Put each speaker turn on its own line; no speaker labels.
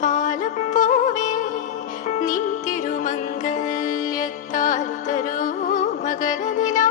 പാലപ്പൂവേ നിൻ തിരുമംഗല്യത്താൽ തരൂ മകരനിലാ